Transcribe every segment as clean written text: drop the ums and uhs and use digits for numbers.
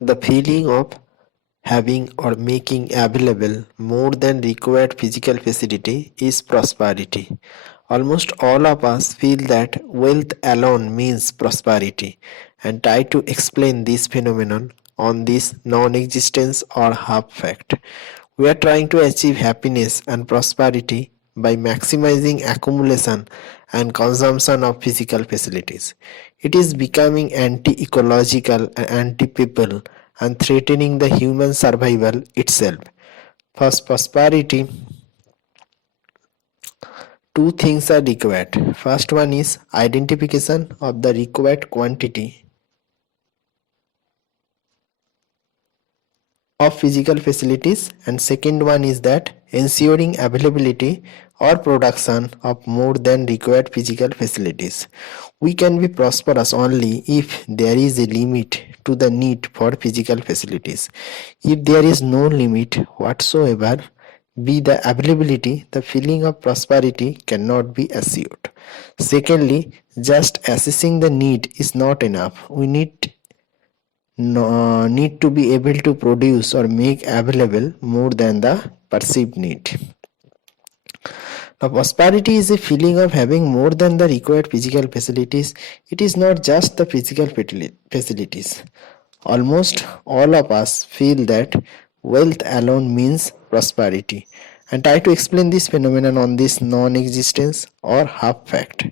The feeling of having or making available more than required physical facility is prosperity. Almost all of us feel that wealth alone means prosperity and try to explain this phenomenon on this non-existence or half fact. We are trying to achieve happiness and prosperity by maximizing accumulation and consumption of physical facilities. It is becoming anti-ecological and anti-people and threatening the human survival itself. For prosperity, two things are required. First one is identification of the required quantity of physical facilities, and second one is that ensuring availability or production of more than required physical facilities. We can be prosperous only if there is a limit to the need for physical facilities. If there is no limit whatsoever, be the availability, the feeling of prosperity cannot be assured. Secondly, just assessing the need is not enough. We need to be able to produce or make available more than the perceived need. Now, prosperity is a feeling of having more than the required physical facilities. It is not just the physical facilities. Almost all of us feel that wealth alone means prosperity, and try to explain this phenomenon on this non existence or half fact.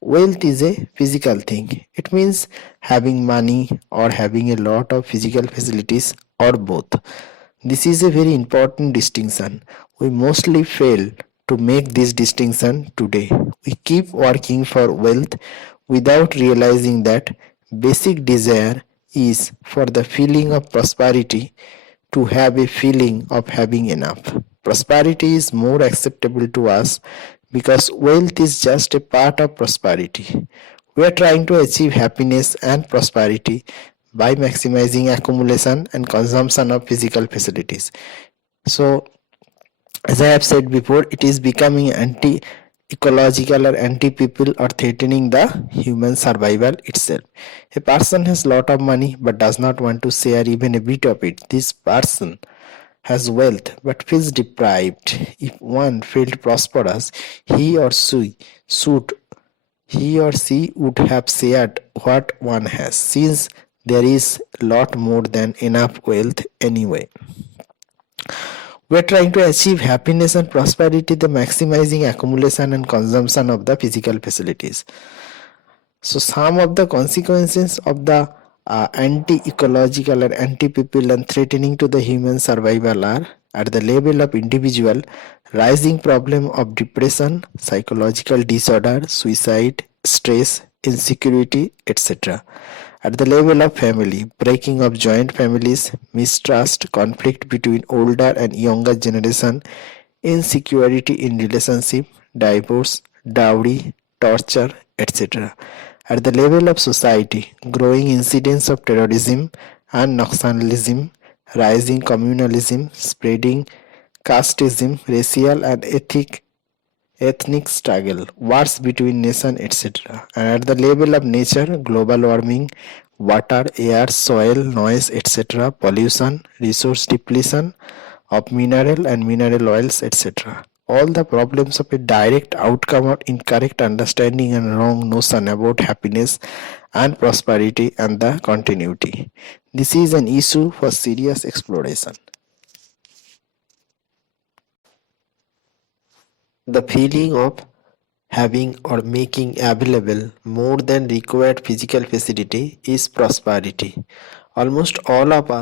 Wealth is a physical thing. It means having money or having a lot of physical facilities or both. This is a very important distinction. We mostly fail to make this distinction today. We keep working for wealth without realizing that basic desire is for the feeling of prosperity, to have a feeling of having enough. Prosperity is more acceptable to us because wealth is just a part of prosperity. We are trying to achieve happiness and prosperity by maximizing accumulation and consumption of physical facilities. So, as I have said before, it is becoming anti ecological or anti people or threatening the human survival itself. A person has lot of money but does not want to share even a bit of it. This person has wealth but feels deprived. If one felt prosperous, he or she should he or she would have shared what one has, since there is lot more than enough wealth anyway. We are trying to achieve happiness and prosperity the maximizing accumulation and consumption of the physical facilities. So some of the consequences of the anti-ecological and anti-people and threatening to the human survival are: at the level of individual, rising problem of depression, psychological disorder, suicide, stress, insecurity, etc. At the level of family, breaking of joint families, mistrust, conflict between older and younger generation, insecurity in relationship, divorce, dowry, torture, etc. At the level of society, growing incidence of terrorism and nationalism, rising communalism, spreading casteism, racial and ethnic struggle, wars between nations, etc. And at the level of nature, global warming, water, air, soil, noise, etc., pollution, resource depletion of mineral and mineral oils, etc. All the problems of a direct outcome of incorrect understanding and wrong notion about happiness and prosperity and the continuity. This is an issue for serious exploration. The feeling of having or making available more than required physical facility is prosperity. Almost all of us